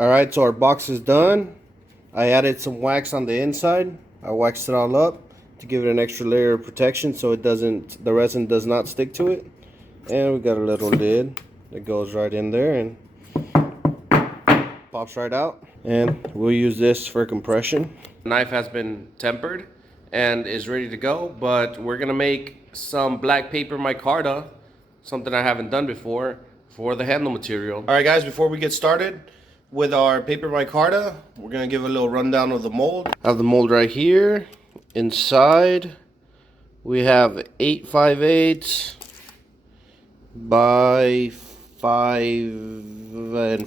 Alright, so our box is done. I added some wax on the inside. I waxed it all up to give it an extra layer of protection so the resin does not stick to it. And we got a little lid that goes right in there and pops right out. And we'll use this for compression. The knife has been tempered and is ready to go, but we're gonna make some black paper micarta, something I haven't done before, for the handle material. All right guys, before we get started with our paper micarta, we're gonna give a little rundown of the mold. I have the mold right here. Inside we have 8/5/8 by 5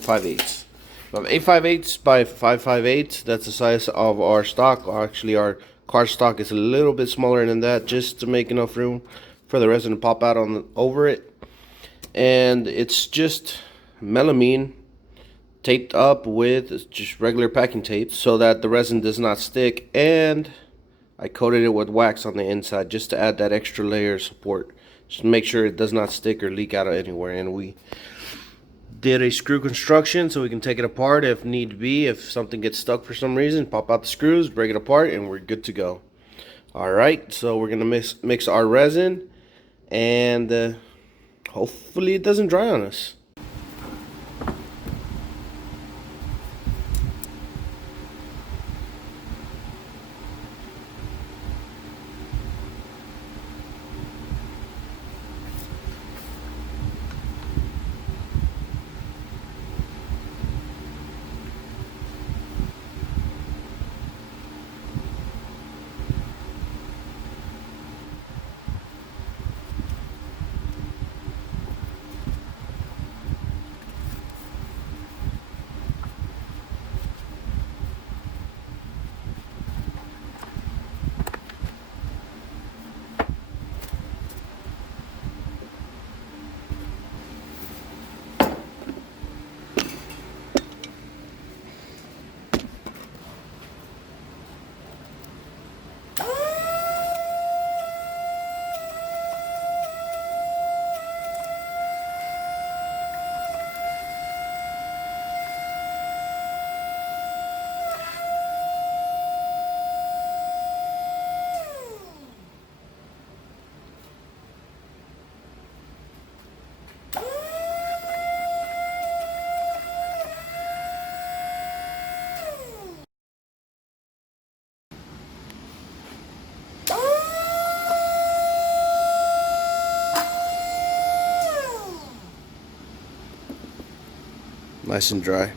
5/8. 8/5/8 by 5/5/8. That's the size of our stock. Actually, our car stock is a little bit smaller than that, just to make enough room for the resin to pop out over it. And it's just melamine taped up with just regular packing tape so that the resin does not stick. And I coated it with wax on the inside just to add that extra layer of support, just to make sure it does not stick or leak out of anywhere. And we did a screw construction so we can take it apart if need be. If something gets stuck for some reason, pop out the screws, break it apart, and we're good to go. Alright, so we're gonna mix our resin, and hopefully it doesn't dry on us. Nice and dry.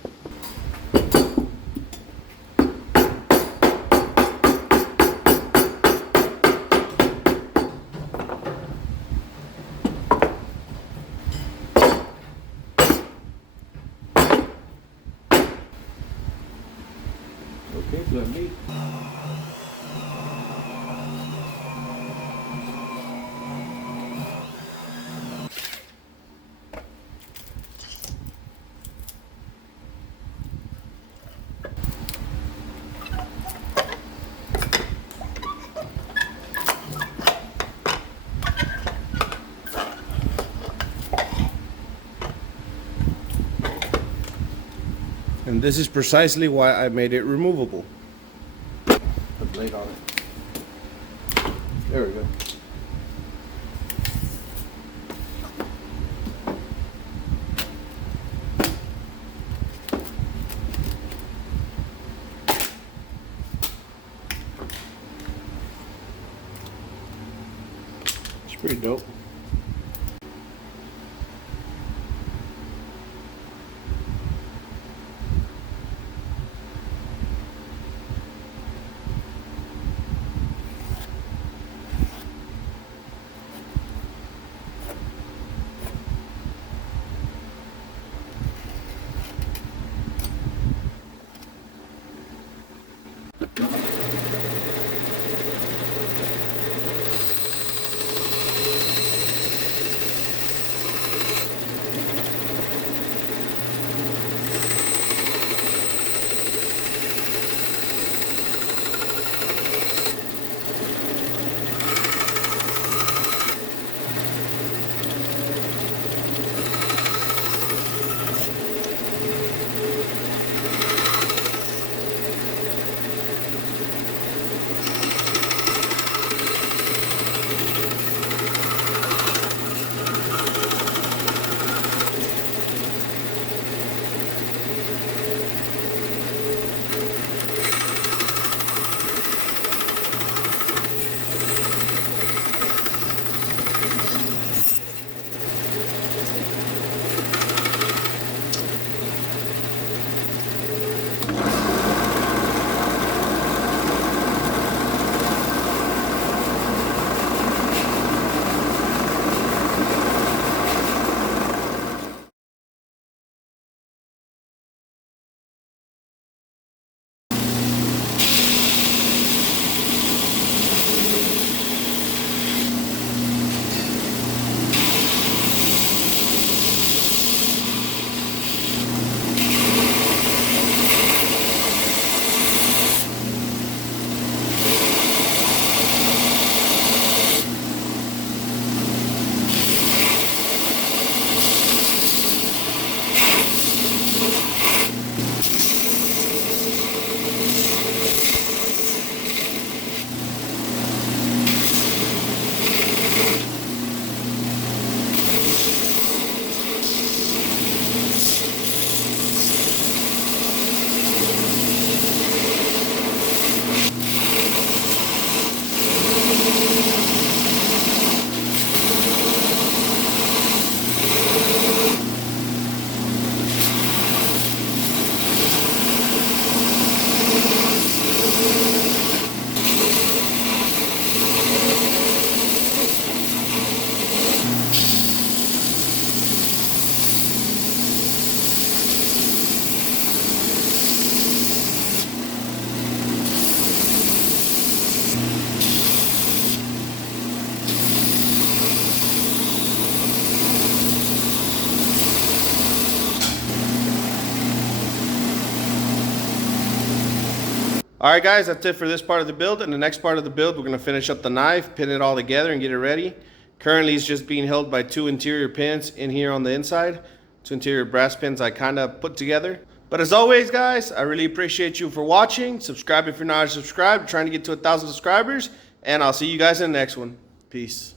Okay, so me. And this is precisely why I made it removable. Put the blade on it. There we go. It's pretty dope. All right, guys, that's it for this part of the build. In the next part of the build, we're going to finish up the knife, pin it all together, and get it ready. Currently, it's just being held by 2 interior pins in here on the inside. 2 interior brass pins I kind of put together. But as always, guys, I really appreciate you for watching. Subscribe if you're not subscribed. We're trying to get to 1,000 subscribers. And I'll see you guys in the next one. Peace.